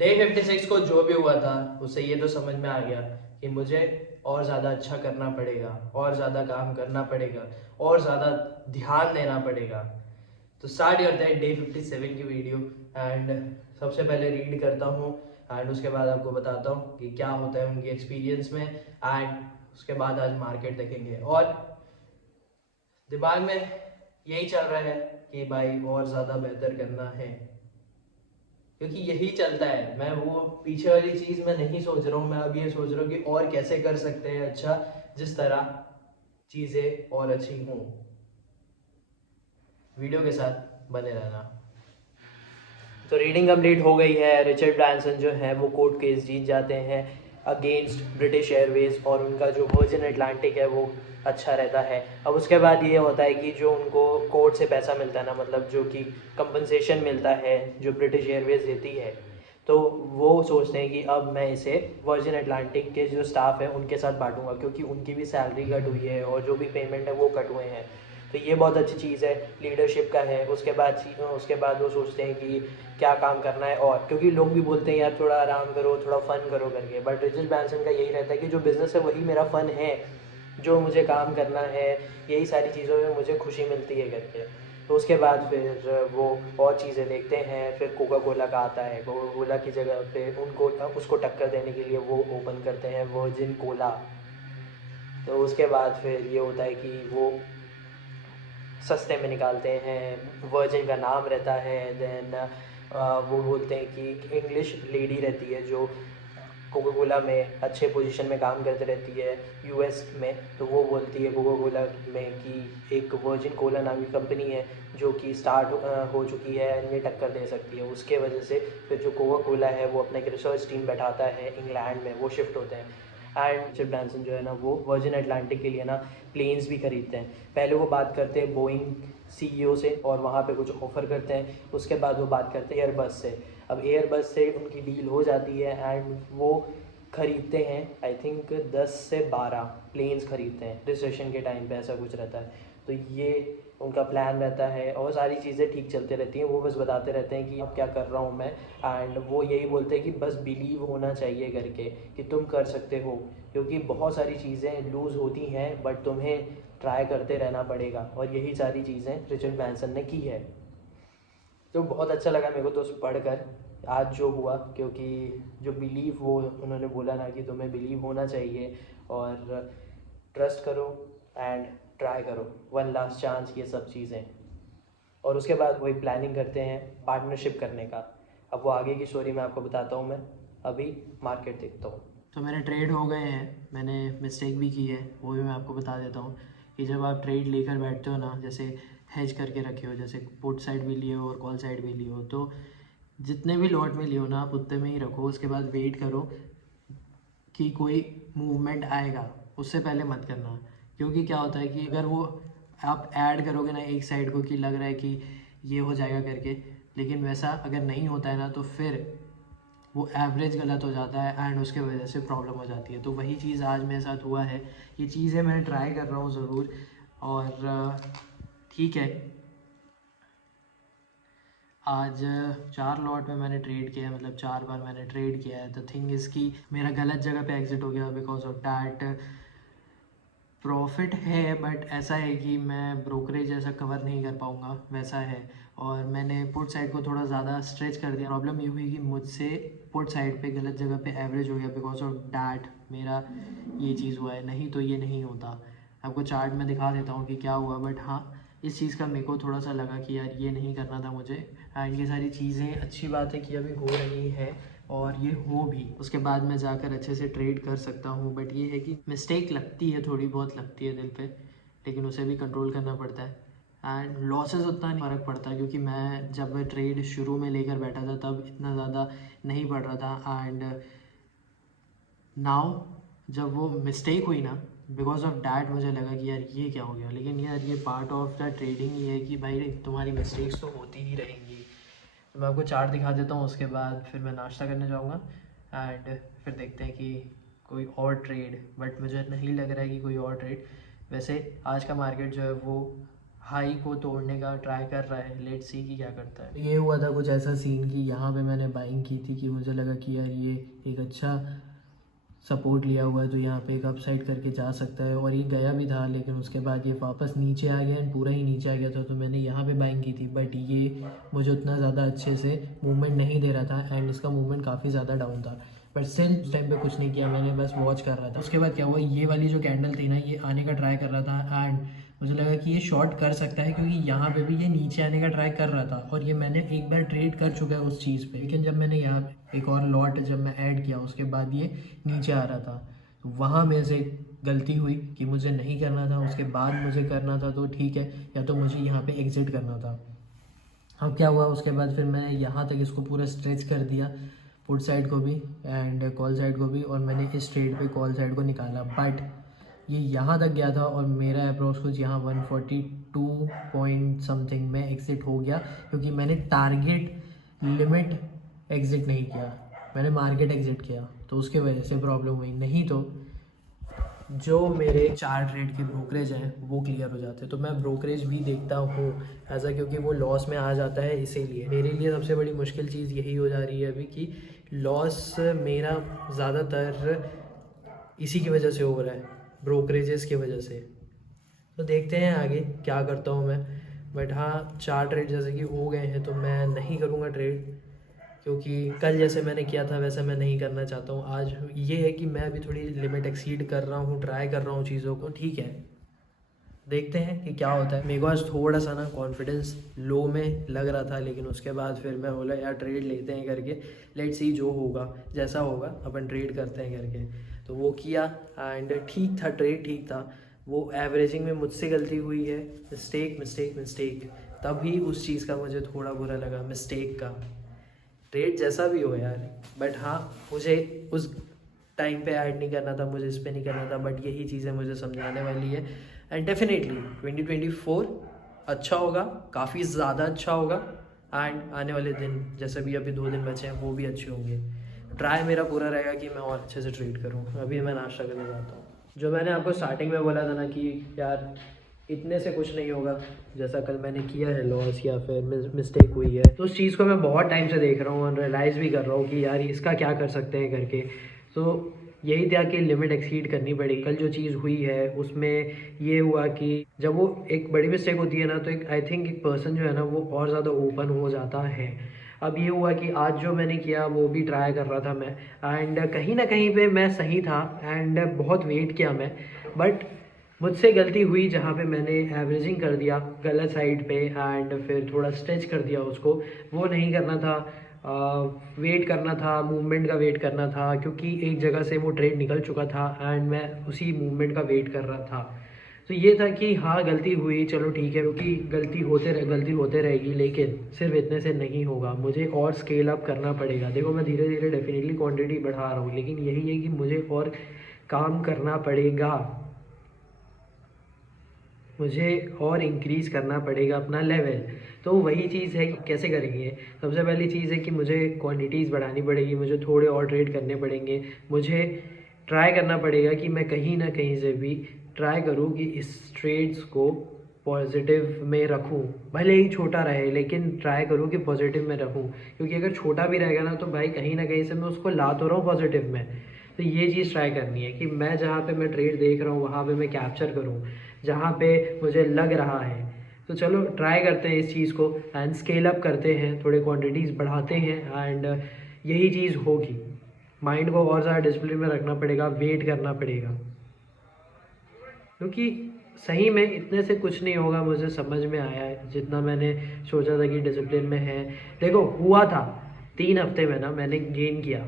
Day 56 को जो भी हुआ था उससे ये तो समझ में आ गया कि मुझे और ज़्यादा अच्छा करना पड़ेगा, और ज़्यादा काम करना पड़ेगा, और ज़्यादा ध्यान देना पड़ेगा। तो स्टार्ट करते हैं डे 57 की वीडियो। एंड सबसे पहले रीड करता हूँ एंड उसके बाद आपको बताता हूँ कि क्या होता है उनके एक्सपीरियंस में। एंड उसके बाद आज मार्केट देखेंगे और दिमाग में यही चल रहा है कि भाई और ज़्यादा बेहतर करना है, क्योंकि यही चलता है। मैं वो पीछे वाली चीज़ मैं नहीं सोच रहा हूँ, मैं अब ये सोच रहा हूँ कि और कैसे कर सकते हैं अच्छा, जिस तरह चीज़ें और अच्छी हों। वीडियो के साथ बने रहना। तो रीडिंग कंप्लीट हो गई है। रिचर्ड ब्रांसन जो है वो कोर्ट केस जीत जाते हैं अगेंस्ट ब्रिटिश एयरवेज, और उनका जो वर्जिन अटलांटिक है वो अच्छा रहता है। अब उसके बाद ये होता है कि जो उनको कोर्ट से पैसा मिलता है ना, मतलब जो कि कंपनसेशन मिलता है जो ब्रिटिश एयरवेज देती है, तो वो सोचते हैं कि अब मैं इसे वर्जिन अटलांटिक के जो स्टाफ है उनके साथ बांटूंगा, क्योंकि उनकी भी सैलरी कट हुई है और जो भी पेमेंट है वो कट हुए हैं। तो ये बहुत अच्छी चीज़ है, लीडरशिप का है। उसके बाद वो सोचते हैं कि क्या काम करना है, और क्योंकि लोग भी बोलते हैं यार थोड़ा आराम करो, थोड़ा फ़न करो करके, बट रिचर्ड ब्रांसन का यही रहता है कि जो बिज़नेस है वही मेरा फ़न है, जो मुझे काम करना है, यही सारी चीज़ों में मुझे खुशी मिलती है करके। तो उसके बाद फिर वो और चीज़ें देखते हैं। फिर कोका कोला का आता है, कोका कोला की जगह पे उनको उसको टक्कर देने के लिए वो ओपन करते हैं वर्जिन कोला। तो उसके बाद फिर ये होता है कि वो सस्ते में निकालते हैं, वर्जिन का नाम रहता है। देन वो बोलते हैं कि इंग्लिश लेडी रहती है जो कोका कोला में अच्छे पोजीशन में काम करती रहती है यूएस में, तो वो बोलती है कोका कोला में कि एक वर्जिन कोला नामी कंपनी है जो कि स्टार्ट हो चुकी है, ये टक्कर दे सकती है। उसके वजह से फिर जो कोका कोला है वो अपना एक रिसर्च टीम बैठाता है इंग्लैंड में, वो शिफ्ट होते हैं। एंड रिचर्ड ब्रांसन जो है ना वो वर्जिन अटलांटिक के लिए ना प्लेन्स भी खरीदते हैं। पहले वो बात करते हैं बोइंग सीईओ से और वहाँ पे कुछ ऑफ़र करते हैं। उसके बाद वो बात करते हैं एयरबस से। अब एयरबस से उनकी डील हो जाती है एंड वो ख़रीदते हैं आई थिंक 10 से 12 प्लेन्स ख़रीदते हैं। रिसेशन के टाइम पे ऐसा कुछ रहता है। तो ये उनका प्लान रहता है और सारी चीज़ें ठीक चलती रहती हैं। वो बस बताते रहते हैं कि अब क्या कर रहा हूँ मैं, एंड वो यही बोलते हैं कि बस बिलीव होना चाहिए करके कि तुम कर सकते हो, क्योंकि बहुत सारी चीज़ें लूज़ होती हैं बट तुम्हें ट्राई करते रहना पड़ेगा। और यही सारी चीज़ें रिचर्ड ब्रांसन ने की है। तो बहुत अच्छा लगा मेरे को तो पढ़कर आज जो हुआ, क्योंकि जो बिलीव वो उन्होंने बोला ना कि तुम्हें बिलीव होना चाहिए और ट्रस्ट करो एंड ट्राई करो, वन लास्ट चांस, ये सब चीज़ें। और उसके बाद वही प्लानिंग करते हैं पार्टनरशिप करने का। अब वो आगे की स्टोरी मैं आपको बताता हूँ। मैं अभी मार्केट देखता हूँ। तो मेरे ट्रेड हो गए हैं, मैंने मिस्टेक भी की है, वो भी मैं आपको बता देता हूँ कि जब आप ट्रेड लेकर बैठते हो ना, जैसे हेज करके रखे हो, जैसे पुट साइड भी लिए हो और कॉल साइड भी लिए हो, तो जितने भी लॉट में लिए हो ना आप उतने में ही रखो। उसके बाद वेट करो कि कोई मूवमेंट आएगा, उससे पहले मत करना। क्योंकि क्या होता है कि अगर वो आप ऐड करोगे ना एक साइड को कि लग रहा है कि ये हो जाएगा करके, लेकिन वैसा अगर नहीं होता है ना तो फिर वो एवरेज गलत हो जाता है एंड उसके वजह से प्रॉब्लम हो जाती है। तो वही चीज़ आज मेरे साथ हुआ है। ये चीज़ें मैं ट्राई कर रहा हूँ ज़रूर, और ठीक है। आज 4 लॉट में मैंने ट्रेड किया है, मतलब 4 बार मैंने ट्रेड किया है। द थिंग इज़ कि मेरा गलत जगह पे एग्जिट हो गया बिकॉज ऑफ डैट। प्रॉफिट है बट ऐसा है कि मैं ब्रोकरेज जैसा कवर नहीं कर पाऊँगा, वैसा है। और मैंने पुट साइड को थोड़ा ज़्यादा स्ट्रेच कर दिया। प्रॉब्लम ये हुई कि मुझसे पुट साइड पे गलत जगह पे एवरेज हो गया बिकॉज ऑफ डैट मेरा ये चीज़ हुआ है, नहीं तो ये नहीं होता। आपको चार्ट में दिखा देता हूँ कि क्या हुआ, बट हाँ इस चीज़ का मेरे को थोड़ा सा लगा कि यार ये नहीं करना था मुझे। एंड ये सारी चीज़ें अच्छी बात है कि अभी हो रही है और ये हो भी, उसके बाद मैं जाकर अच्छे से ट्रेड कर सकता हूँ। बट ये है कि मिस्टेक लगती है, थोड़ी बहुत लगती है दिल पे, लेकिन उसे भी कंट्रोल करना पड़ता है। एंड लॉसेस उतना नहीं फ़र्क पड़ता, क्योंकि मैं जब ट्रेड शुरू में लेकर बैठा था तब इतना ज़्यादा नहीं पड़ रहा था। एंड नाउ जब वो मिस्टेक हुई ना, बिकॉज ऑफ डैट मुझे लगा कि यार ये क्या हो गया। लेकिन यार ये पार्ट ऑफ द ट्रेडिंग ही है कि भाई तुम्हारी मिस्टेक्स तो होती ही रहेंगी। तो मैं आपको चार्ट दिखा देता हूँ, उसके बाद फिर मैं नाश्ता करने जाऊँगा एंड फिर देखते हैं कि कोई और ट्रेड, बट मुझे नहीं लग रहा है कि कोई और ट्रेड। वैसे आज का मार्केट जो है वो हाई को तोड़ने का ट्राई कर रहा है। लेट्स सी कि क्या करता है। ये हुआ था कुछ ऐसा सीन कि यहाँ पे मैंने बाइंग की थी कि मुझे लगा कि यार ये एक अच्छा सपोर्ट लिया हुआ है जो यहाँ पे एक अप साइड करके जा सकता है, और ये गया भी था, लेकिन उसके बाद ये वापस नीचे आ गया एंड पूरा ही नीचे आ गया था। तो मैंने यहाँ पे बाइंग की थी, बट ये मुझे उतना ज़्यादा अच्छे से मूवमेंट नहीं दे रहा था एंड इसका मूवमेंट काफ़ी ज़्यादा डाउन था। बट स्टिल उस टाइम पे कुछ नहीं किया, मैंने बस वॉच कर रहा था। उसके बाद क्या हुआ, ये वाली जो कैंडल थी ना, ये आने का ट्राई कर रहा था एंड मुझे लगा कि ये शॉर्ट कर सकता है, क्योंकि यहाँ पे भी ये नीचे आने का ट्राई कर रहा था और ये मैंने एक बार ट्रेड कर चुका है उस चीज़ पे। लेकिन जब मैंने यहाँ पे एक और लॉट जब मैं ऐड किया उसके बाद ये नीचे आ रहा था, तो वहाँ मेरे से गलती हुई कि मुझे नहीं करना था, उसके बाद मुझे करना था। तो ठीक है, या तो मुझे यहाँ पे एग्ज़िट करना था। अब क्या हुआ, उसके बाद फिर मैंने यहाँ तक इसको पूरा स्ट्रेच कर दिया, पुट साइड को भी एंड कॉल साइड को भी, और मैंने इस ट्रेड पे कॉल साइड को निकाला। बट ये यहाँ तक गया था और मेरा अप्रोच कुछ यहाँ 142 पॉइंट समथिंग में एग्ज़िट हो गया, क्योंकि मैंने टारगेट लिमिट एग्ज़िट नहीं किया, मैंने मार्केट एग्ज़िट किया, तो उसके वजह से प्रॉब्लम हुई। नहीं तो जो मेरे 4 ट्रेड के ब्रोकरेज हैं वो क्लियर हो जाते हैं। तो मैं ब्रोकरेज भी देखता हूँ ऐसा, क्योंकि वो लॉस में आ जाता है। इसीलिए मेरे लिए सबसे बड़ी मुश्किल चीज़ यही हो जा रही है अभी कि लॉस मेरा ज़्यादातर इसी की वजह से हो रहा है, ब्रोकरेजेस की वजह से। तो देखते हैं आगे क्या करता हूँ मैं। बट हाँ, 4 ट्रेड जैसे कि हो गए हैं तो मैं नहीं करूँगा ट्रेड, क्योंकि कल जैसे मैंने किया था वैसे मैं नहीं करना चाहता हूँ। आज ये है कि मैं अभी थोड़ी लिमिट एक्सीड कर रहा हूँ, ट्राई कर रहा हूँ चीज़ों को। ठीक है, देखते हैं कि क्या होता है। मेरे को आज थोड़ा सा ना कॉन्फिडेंस लो में लग रहा था, लेकिन उसके बाद फिर मैं बोला यार ट्रेड लेते हैं करके, लेट्स सी जो होगा जैसा होगा अपन ट्रेड करते हैं करके। तो वो किया एंड ठीक था, ट्रेड ठीक था। वो एवरेजिंग में मुझसे गलती हुई है, मिस्टेक मिस्टेक मिस्टेक, तभी उस चीज़ का मुझे थोड़ा बुरा लगा, मिस्टेक का। रेट जैसा भी हो यार, बट हाँ मुझे उस टाइम पे ऐड नहीं करना था, मुझे इस पे नहीं करना था। बट यही चीज़ें मुझे समझाने वाली है एंड डेफिनेटली 2024 अच्छा होगा, काफ़ी ज़्यादा अच्छा होगा। एंड आने वाले दिन जैसे भी अभी 2 दिन बचे हैं वो भी अच्छे होंगे। ट्राई मेरा पूरा रहेगा कि मैं और अच्छे से ट्रेड करूँ। अभी मैं नाश्ता करने जाता हूँ। जो मैंने आपको स्टार्टिंग में बोला था ना कि यार इतने से कुछ नहीं होगा, जैसा कल मैंने किया है लॉस या फिर मिस्टेक हुई है, तो उस चीज़ को मैं बहुत टाइम से देख रहा हूँ और रियलाइज़ भी कर रहा हूँ कि यार इसका क्या कर सकते हैं करके। तो यही था कि लिमिट एक्सीड करनी पड़ी। कल जो चीज़ हुई है उसमें ये हुआ कि जब वो एक बड़ी मिस्टेक होती है ना, तो एक आई थिंक एक पर्सन जो है ना वो और ज़्यादा ओपन हो जाता है। अब ये हुआ कि आज जो मैंने किया वो भी ट्राई कर रहा था मैं, एंड कहीं ना कहीं पे मैं सही था एंड बहुत वेट किया मैं। बट मुझसे गलती हुई जहाँ पे मैंने एवरेजिंग कर दिया गलत साइड पे एंड फिर थोड़ा स्ट्रेच कर दिया उसको। वो नहीं करना था, वेट करना था, मूवमेंट का वेट करना था, क्योंकि एक जगह से वो ट्रेड निकल चुका था एंड मैं उसी मूवमेंट का वेट कर रहा था। तो ये था कि हाँ गलती हुई, चलो ठीक है, क्योंकि गलती होते रहेगी, लेकिन सिर्फ इतने से नहीं होगा, मुझे और स्केल अप करना पड़ेगा। देखो मैं धीरे धीरे डेफिनेटली क्वांटिटी बढ़ा रहा हूँ, लेकिन यही है कि मुझे और काम करना पड़ेगा, मुझे और इंक्रीज़ करना पड़ेगा अपना लेवल। तो वही चीज़ है कि कैसे करेंगे। सबसे पहली चीज़ है कि मुझे क्वांटिटीज़ बढ़ानी पड़ेगी, मुझे थोड़े और ट्रेड करने पड़ेंगे, मुझे ट्राई करना पड़ेगा कि मैं कहीं ना कहीं से भी ट्राई करूँ कि इस ट्रेड्स को पॉजिटिव में रखूँ, भले ही छोटा रहे लेकिन ट्राई करूँ कि पॉजिटिव में रखूँ। क्योंकि अगर छोटा भी रहेगा ना तो भाई कहीं ना कहीं से मैं उसको ला तो रहा हूँ पॉजिटिव में। तो ये चीज़ ट्राई करनी है कि मैं जहाँ पे मैं ट्रेड देख रहा हूँ वहाँ पे मैं कैप्चर करूँ जहाँ पे मुझे लग रहा है। तो चलो ट्राई करते हैं इस चीज़ को एंड स्केल अप करते हैं, थोड़े क्वांटिटीज़ बढ़ाते हैं एंड यही चीज़ होगी। माइंड को और ज़्यादा डिसिप्लिन में रखना पड़ेगा, वेट करना पड़ेगा, क्योंकि सही में इतने से कुछ नहीं होगा। मुझे समझ में आया है जितना मैंने सोचा था कि डिसिप्लिन में है। देखो हुआ था 3 हफ्ते में ना मैंने गेन किया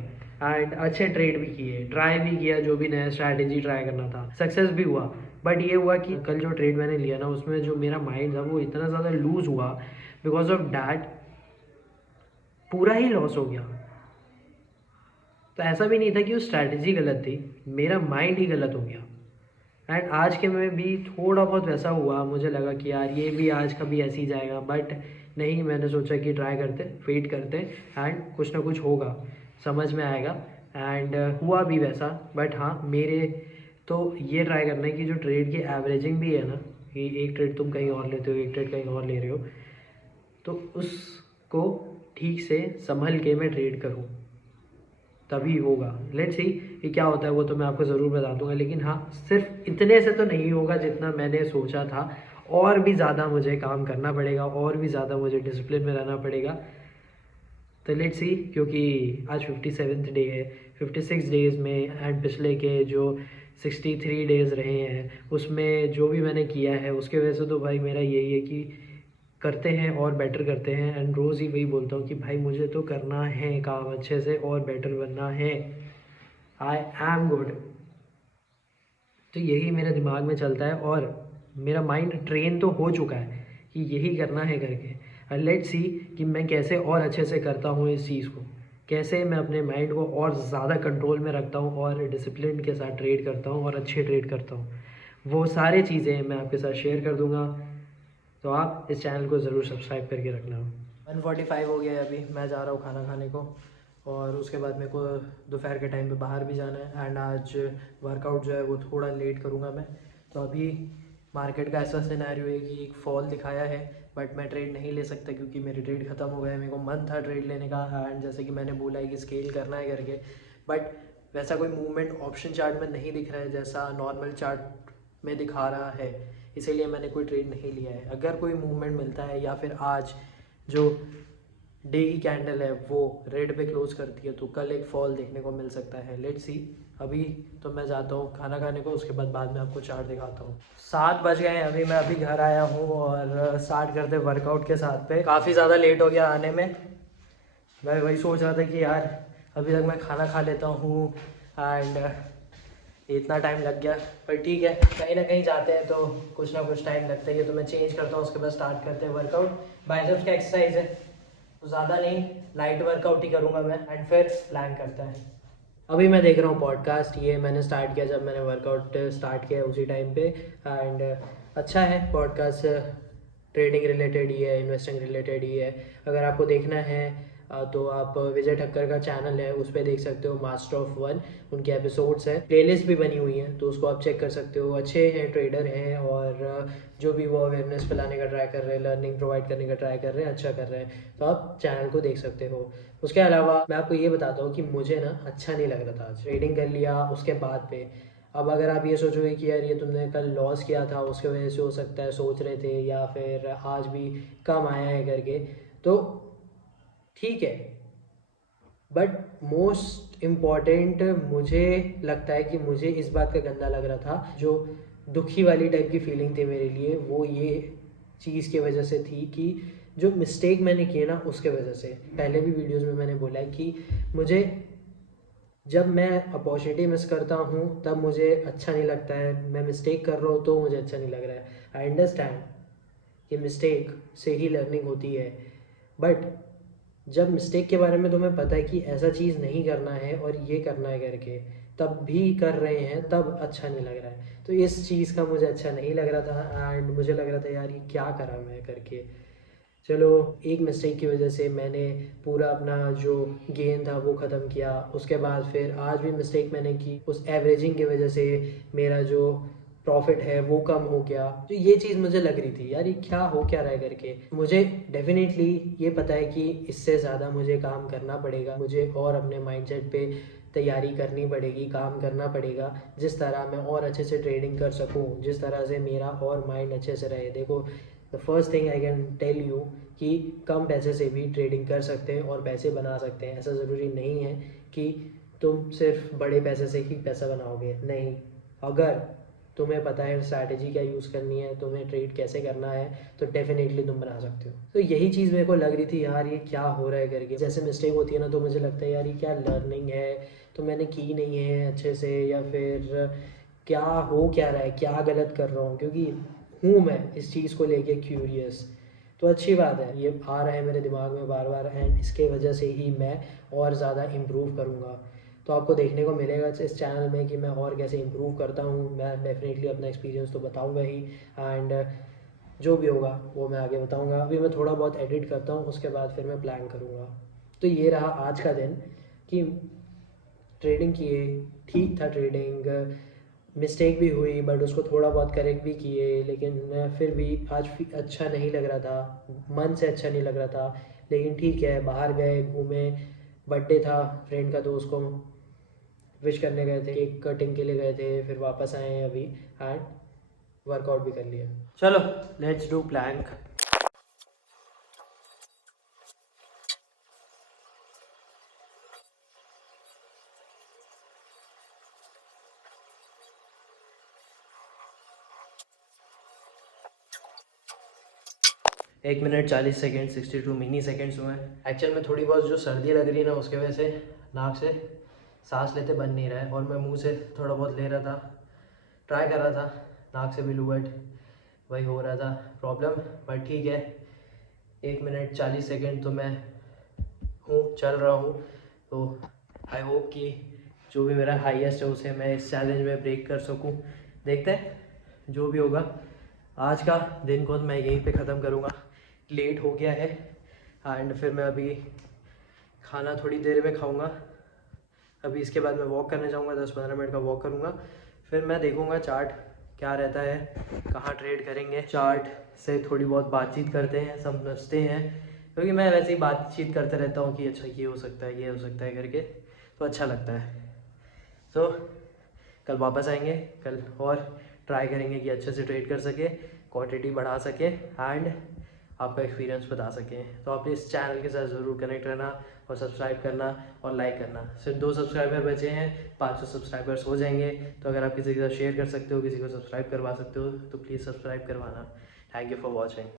एंड अच्छे ट्रेड भी किए, ट्राई भी किया, जो भी नया स्ट्रैटेजी ट्राई करना था, सक्सेस भी हुआ। बट ये हुआ कि कल जो ट्रेड मैंने लिया ना उसमें जो मेरा माइंड था वो इतना ज़्यादा लूज़ हुआ, बिकॉज ऑफ डैट पूरा ही लॉस हो गया। तो ऐसा भी नहीं था कि वो स्ट्रैटेजी गलत थी, मेरा माइंड ही गलत हो गया। एंड आज के में भी थोड़ा बहुत वैसा हुआ, मुझे लगा कि यार ये भी आज का भी ऐसे ही जाएगा, बट नहीं, मैंने सोचा कि ट्राई करते, वेट करते एंड कुछ ना कुछ होगा, समझ में आएगा। एंड हुआ भी वैसा। बट हाँ मेरे तो ये ट्राई करना है कि जो ट्रेड की एवरेजिंग भी है ना कि एक ट्रेड तुम कहीं और लेते हो, एक ट्रेड कहीं और ले रहे हो, तो उसको ठीक से संभल के मैं ट्रेड करूँ तभी होगा। लेट्स सी कि क्या होता है, वो तो मैं आपको ज़रूर बता दूंगा। लेकिन हाँ, सिर्फ इतने से तो नहीं होगा जितना मैंने सोचा था, और भी ज़्यादा मुझे काम करना पड़ेगा, और भी ज़्यादा मुझे डिसिप्लिन में रहना पड़ेगा। तो लेट्स सी, क्योंकि आज 57th डे है, 56 डेज़ में एंड पिछले के जो 63 डेज़ रहे हैं उसमें जो भी मैंने किया है उसके वजह से तो भाई मेरा यही है कि करते हैं और बेटर करते हैं। एंड रोज़ ही वही बोलता हूँ कि भाई मुझे तो करना है काम अच्छे से और बेटर बनना है। I am good. तो यही मेरे दिमाग में चलता है और मेरा माइंड ट्रेन तो हो चुका है कि यही करना है करके। लेट्स सी कि मैं कैसे और अच्छे से करता हूँ इस चीज़ को, कैसे मैं अपने माइंड को और ज़्यादा कंट्रोल में रखता हूँ और डिसिप्लिन के साथ ट्रेड करता हूँ और अच्छे ट्रेड करता हूँ। वो सारी चीज़ें मैं आपके साथ शेयर कर दूँगा। तो आप इस चैनल को ज़रूर सब्सक्राइब करके रखना। 1:45 हो गया है, अभी मैं जा रहा हूँ खाना खाने को और उसके बाद मेरे को दोपहर के टाइम पे बाहर भी जाना है। एंड आज वर्कआउट जो है वो थोड़ा लेट करूँगा मैं। तो अभी मार्केट का ऐसा सिनेरियो है कि एक फॉल दिखाया है, बट मैं ट्रेड नहीं ले सकता क्योंकि मेरी ट्रेड ख़त्म हो गया है। मेरे को मन था ट्रेड लेने का, एंड जैसे कि मैंने बोला है कि स्केल करना है करके, बट वैसा कोई मूवमेंट ऑप्शन चार्ट में नहीं दिख रहा है जैसा नॉर्मल चार्ट में दिखा रहा है, इसीलिए मैंने कोई ट्रेड नहीं लिया है। अगर कोई मूवमेंट मिलता है या फिर आज जो डे की कैंडल है वो रेड पे क्लोज करती है तो कल एक फॉल देखने को मिल सकता है। Let's see. अभी तो मैं जाता हूँ खाना खाने को, उसके बाद में आपको चार्ट दिखाता हूँ। 7 बज गए हैं, अभी मैं अभी घर आया हूँ और स्टार्ट करते वर्कआउट के साथ पे। काफ़ी ज़्यादा लेट हो गया आने में। मैं वही सोच रहा था कि यार अभी तक मैं खाना खा लेता हूँ एंड इतना टाइम लग गया, पर ठीक है, कहीं ना कहीं जाते हैं तो कुछ ना कुछ टाइम लगता ही है। तो मैं चेंज करता हूँ, उसके बाद स्टार्ट करते हैं वर्कआउट। बाइसेप्स का एक्सरसाइज है तो ज़्यादा नहीं, लाइट वर्कआउट ही करूँगा मैं, एंड फिर प्लान करता है। अभी मैं देख रहा हूँ पॉडकास्ट, ये मैंने स्टार्ट किया जब मैंने वर्कआउट स्टार्ट किया उसी टाइम पे। एंड अच्छा है पॉडकास्ट, ट्रेडिंग रिलेटेड ही है, इन्वेस्टिंग रिलेटेड ही है। अगर आपको देखना है तो आप विजय ठक्कर का चैनल है उस पर देख सकते हो, मास्टर ऑफ वन, उनके एपिसोड्स हैं, प्लेलिस्ट भी बनी हुई है तो उसको आप चेक कर सकते हो। अच्छे हैं, ट्रेडर हैं और जो भी वो अवेयरनेस फैलाने का ट्राई कर रहे हैं, लर्निंग प्रोवाइड करने का ट्राई कर रहे हैं, अच्छा कर रहे हैं, तो आप चैनल को देख सकते हो। उसके अलावा मैं आपको ये बताता हूँ कि मुझे ना अच्छा नहीं लग रहा था, ट्रेडिंग कर लिया उसके बाद पे। अब अगर आप ये सोचोगे कि यार ये तुमने कल लॉस किया था उसके वजह से हो सकता है सोच रहे थे, या फिर आज भी कम आया है करके, तो ठीक है, बट मोस्ट इम्पॉर्टेंट मुझे लगता है कि मुझे इस बात का गंदा लग रहा था, जो दुखी वाली टाइप की फीलिंग थी मेरे लिए, वो ये चीज़ की वजह से थी कि जो मिस्टेक मैंने किए ना उसके वजह से। पहले भी वीडियोस में मैंने बोला है कि मुझे जब मैं अपॉर्चुनिटी मिस करता हूँ तब मुझे अच्छा नहीं लगता है, मैं मिस्टेक कर रहा हूँ तो मुझे अच्छा नहीं लग रहा है। आई अंडरस्टैंड कि मिस्टेक से ही लर्निंग होती है, बट जब मिस्टेक के बारे में तुम्हें पता है कि ऐसा चीज़ नहीं करना है और ये करना है करके तब भी कर रहे हैं, तब अच्छा नहीं लग रहा है। तो इस चीज़ का मुझे अच्छा नहीं लग रहा था एंड मुझे लग रहा था यार ये क्या करा मैं करके। चलो, एक मिस्टेक की वजह से मैंने पूरा अपना जो गेन था वो ख़त्म किया। उसके बाद फिर आज भी मिस्टेक मैंने की, उस एवरेजिंग की वजह से मेरा जो प्रॉफिट है वो कम हो गया। तो ये चीज़ मुझे लग रही थी यार ये क्या हो क्या रहा है करके। मुझे डेफिनेटली ये पता है कि इससे ज़्यादा मुझे काम करना पड़ेगा, मुझे और अपने माइंडसेट पे तैयारी करनी पड़ेगी, काम करना पड़ेगा, जिस तरह मैं और अच्छे से ट्रेडिंग कर सकूं, जिस तरह से मेरा और माइंड अच्छे से रहे। देखो, the first thing I can tell you कि कम पैसे से भी ट्रेडिंग कर सकते हैं और पैसे बना सकते हैं। ऐसा ज़रूरी नहीं है कि तुम सिर्फ बड़े पैसे से ही पैसा बनाओगे, नहीं। अगर तुम्हें पता है स्ट्रैटेजी क्या यूज़ करनी है, तुम्हें ट्रेड कैसे करना है, तो डेफिनेटली तुम बना सकते हो। तो यही चीज़ मेरे को लग रही थी यार ये क्या हो रहा है करके। जैसे मिस्टेक होती है ना तो मुझे लगता है यार ये क्या लर्निंग है, तो मैंने की नहीं है अच्छे से, या फिर क्या हो क्या रहा है, क्या गलत कर रहा हूँ, क्योंकि हूँ मैं इस चीज़ को लेके क्यूरियस। तो अच्छी बात है, ये आ रहा है मेरे दिमाग में बार बार एंड इसके वजह से ही मैं और ज़्यादा इम्प्रूव करूँगा। तो आपको देखने को मिलेगा इस चैनल में कि मैं और कैसे इम्प्रूव करता हूँ। मैं डेफिनेटली अपना एक्सपीरियंस तो बताऊँगा ही, एंड जो भी होगा वो मैं आगे बताऊँगा। अभी मैं थोड़ा बहुत एडिट करता हूँ, उसके बाद फिर मैं प्लान करूँगा। तो ये रहा आज का दिन कि ट्रेडिंग किए, ठीक था ट्रेडिंग, मिस्टेक भी हुई बट उसको थोड़ा बहुत करेक्ट भी किए, लेकिन फिर भी आज अच्छा नहीं लग रहा था, मन से अच्छा नहीं लग रहा था। लेकिन ठीक है, बाहर गए, घूमे, बर्थडे था फ्रेंड का, तो उसको विश करने गए थे, केक कटिंग के लिए गए थे, फिर वापस आए हैं अभी एंड वर्कआउट भी कर लिया। चलो लेट्स डू प्लैंक। एक मिनट 40 सेकेंड 62 मिनी सेकेंड्स हुए हैं। एक्चुअल में थोड़ी बहुत जो सर्दी लग रही है ना, उसके वजह से नाक से सांस लेते बन नहीं रहा है, और मैं मुंह से थोड़ा बहुत ले रहा था, ट्राई कर रहा था नाक से भी लूँ, बट वही हो रहा था प्रॉब्लम। बट ठीक है, 1 मिनट 40 सेकेंड तो मैं चल रहा हूँ। तो आई होप कि जो भी मेरा हाईएस्ट है उसे मैं इस चैलेंज में ब्रेक कर सकूँ। देखते हैं जो भी होगा। आज का दिन को मैं यहीं पे ख़त्म करूँगा, लेट हो गया है एंड फिर मैं अभी खाना थोड़ी देर में खाऊँगा। अभी इसके बाद मैं वॉक करने जाऊँगा, 10-15 मिनट का वॉक करूँगा, फिर मैं देखूँगा चार्ट क्या रहता है, कहाँ ट्रेड करेंगे। चार्ट से थोड़ी बहुत बातचीत करते हैं, समझते हैं, क्योंकि मैं वैसे ही बातचीत करते रहता हूँ कि अच्छा ये हो सकता है, ये हो सकता है करके, तो अच्छा लगता है। तो कल वापस आएंगे, कल और ट्राई करेंगे कि अच्छे से ट्रेड कर सके, क्वांटिटी बढ़ा सके एंड आपका एक्सपीरियंस बता सकें। तो आप इस चैनल के साथ ज़रूर कनेक्ट रहना और सब्सक्राइब करना और लाइक करना। सिर्फ 2 सब्सक्राइबर बचे हैं, 500 सब्सक्राइबर्स हो जाएंगे। तो अगर आप किसी के साथ शेयर कर सकते हो, किसी को सब्सक्राइब करवा सकते हो, तो प्लीज़ सब्सक्राइब करवाना। Thank you for watching.